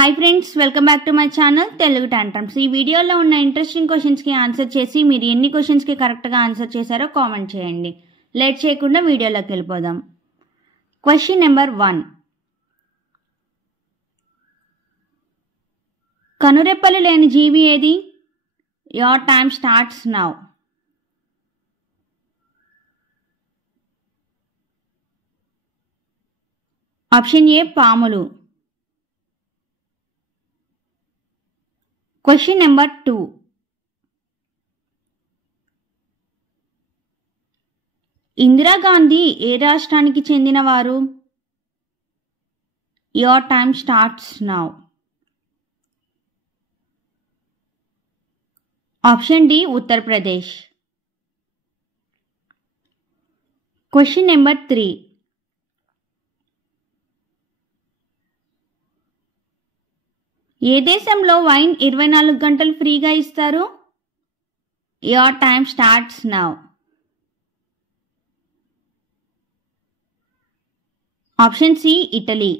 Hi friends, welcome back to my channel Telugu tantrums. ఈ వీడియోలో ఉన్న ఇంట్రెస్టింగ్ క్వశ్చన్స్కి ఆన్సర్ చేసి మీరు ఎన్ని క్వశ్చన్స్కి కరెక్ట్గా ఆన్సర్ చేశారో కామెంట్ చేయండి. లేట్ చేయకుండా వీడియోలోకి వెళ్ళిపోదాం. Question number 1. కనురెప్పలు లేని జీవి ఏది? Your time starts now. Option ఏ పాములు. Question number 2. ఇందిరాగాంధీ ఏ రాష్ట్రానికి చెందినవారు? Your time starts now. Option D Uttar Pradesh. Question number 3. ఏ దేశంలో వైన్ 24 గంటలు ఫ్రీగా ఇస్తారు? Your time starts now. Option C Italy.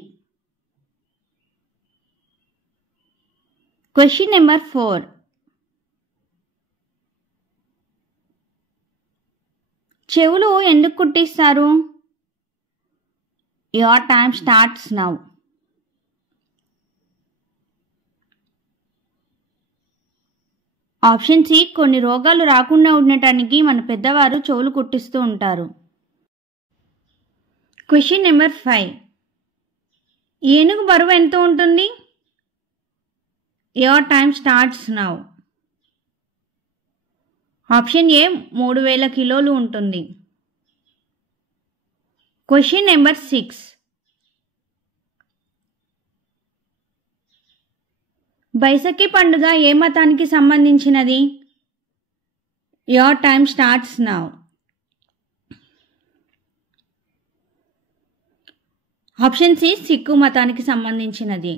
Question number 4. చెవులు ఎందుకు కుట్టిస్తారు? Your time starts now. Option C కొన్ని రోగాలు రాకుండా ఉండటానికి మన పెద్దవారు చెవులు కుట్టిస్తూ ఉంటారు. Question number 5. ఏనుగు బరువు ఎంత ఉంటుంది? Your time starts now. Option ఏ 3000 కిలోలు ఉంటుంది. Question number 6. బైసకి పండుగ ఏ మతానికి సంబంధించినది? Your time starts now. Option C Sikh మతానికి సంబంధించినది.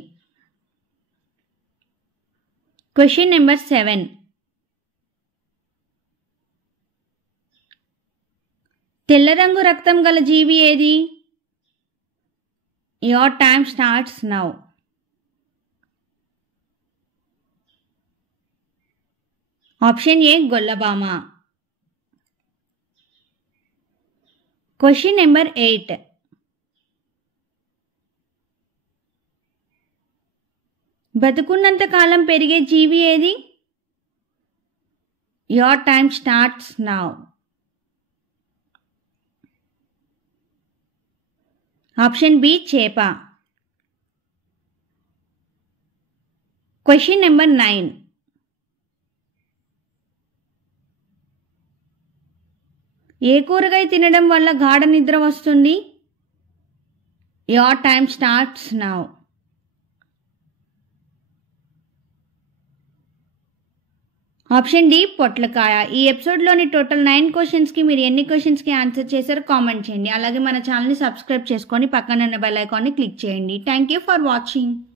Question number 7. తెల్ల రంగు రక్తం గల జీవి ఏది? Your time starts now. Option A గొల్లభామ. Question number 8. బతుకున్నంత కాలం పెరిగే జీవి ఏది? Your time starts now. Option B చేప. Question number 9. ఏ కూరగాయ తినడం వల్ల గాఢ నిద్ర వస్తుంది? Your time starts now. Option D పొట్లకాయ. ఈ ఎపిసోడ్లోని టోటల్ 9 క్వశ్చన్స్కి మీరు ఎన్ని క్వశ్చన్స్కి ఆన్సర్ చేశారో కామెంట్ చేయండి. అలాగే మన ఛానల్ని సబ్స్క్రైబ్ చేసుకొని పక్కన ఉన్న బెల్ ఐకాన్ని క్లిక్ చేయండి. Thank you for watching.